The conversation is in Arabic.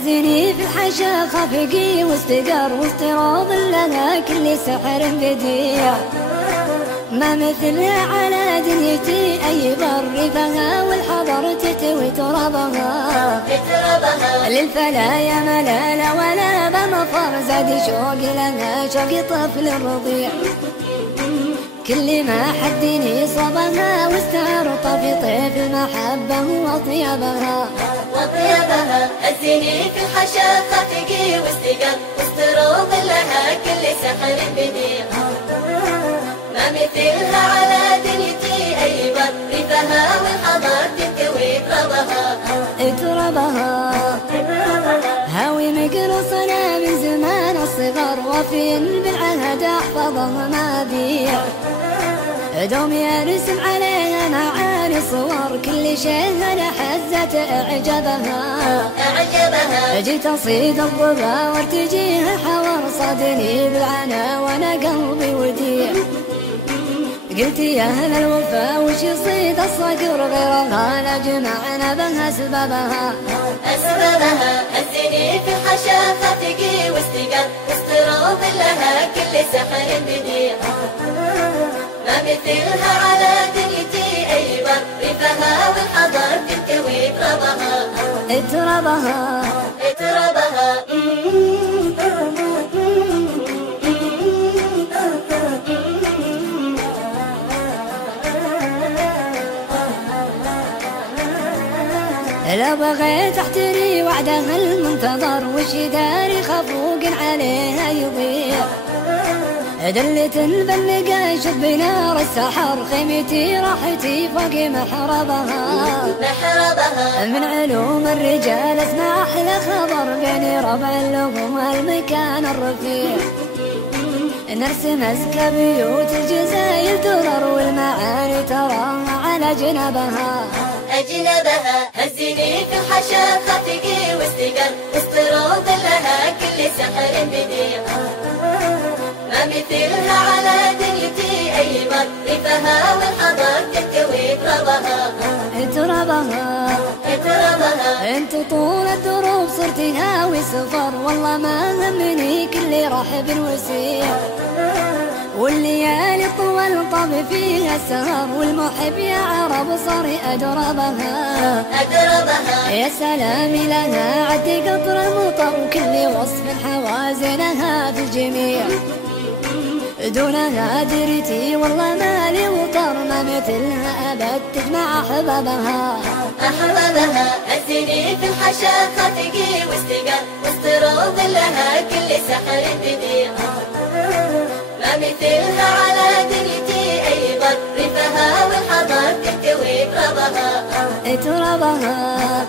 هزني في الحشا خفقي واستقر واستراض لها كل سحر بديع. ما مثلها على دنيتي أي بر فيها والحضر تتوي ترابها. للفلايا ملالة ولا بمفر زاد شوقي لها شوقي طفل رضيع. كل ما حدني صبها واستعرط في طيف المحبة وطيبها. هزني في الحشا خفقي واستقر واستروض لها كل سحر بديع. ما مثلها على دنيتي أي بر فيها والحضر تنكوي ترابها. هاوي مقرصنا من زمان الصغر وفي بالعهد احفظها ما بيع. دومي ارسم عليها معاني صور كل شيء انا حزت اعجبها. جيت اصيد الضبا وارتجيها حور صادني بالعنا وانا قلبي وديع. قلت يا اهل الوفا وش يصيد الصقر غيرها لا جمعنا بها اسبابها. هزني في الحشا خفقي واستقر واستروض لها كل سحر بديع. ما مثلها على دنيتي أي بر فيها والحضر تنكوي ترابها. لو بغيت احتري وعدها المنتظر وش داري خفوق عليها يضيع. دلت البلقة شب نار السحر خيمتي راحتي فوق محربها. من علوم الرجال اسمع احلى خبر بين ربع اللغم والمكان الرفيع. نرسم ازكى بيوت الجزايل ترر والمعاني تراها على جنبها. هزني في الحشا خفقي واستقر واستروض لها كل سحر بديع. ما مثلها على دنيتي أي بر فيها والحضر تنكوي ترابها. انت طول الدروب صرت هاوي سفر والله ما همني كل رحب وسيع. والليالي طول طب فيها السهر والمحب يا عرب صار أدربها. يا سلام لها عد قطر مطر وكل وصف حوازنها في الجميع. دونها درتي والله ما لي وطر ما مثلها أبد تجمع أحبابها. هزني في الحشا خفقي واستقر واستروض لها كل سحر بديع. ما مثلها على دنيتي أي بر فيها والحضر تنكوي ترابها.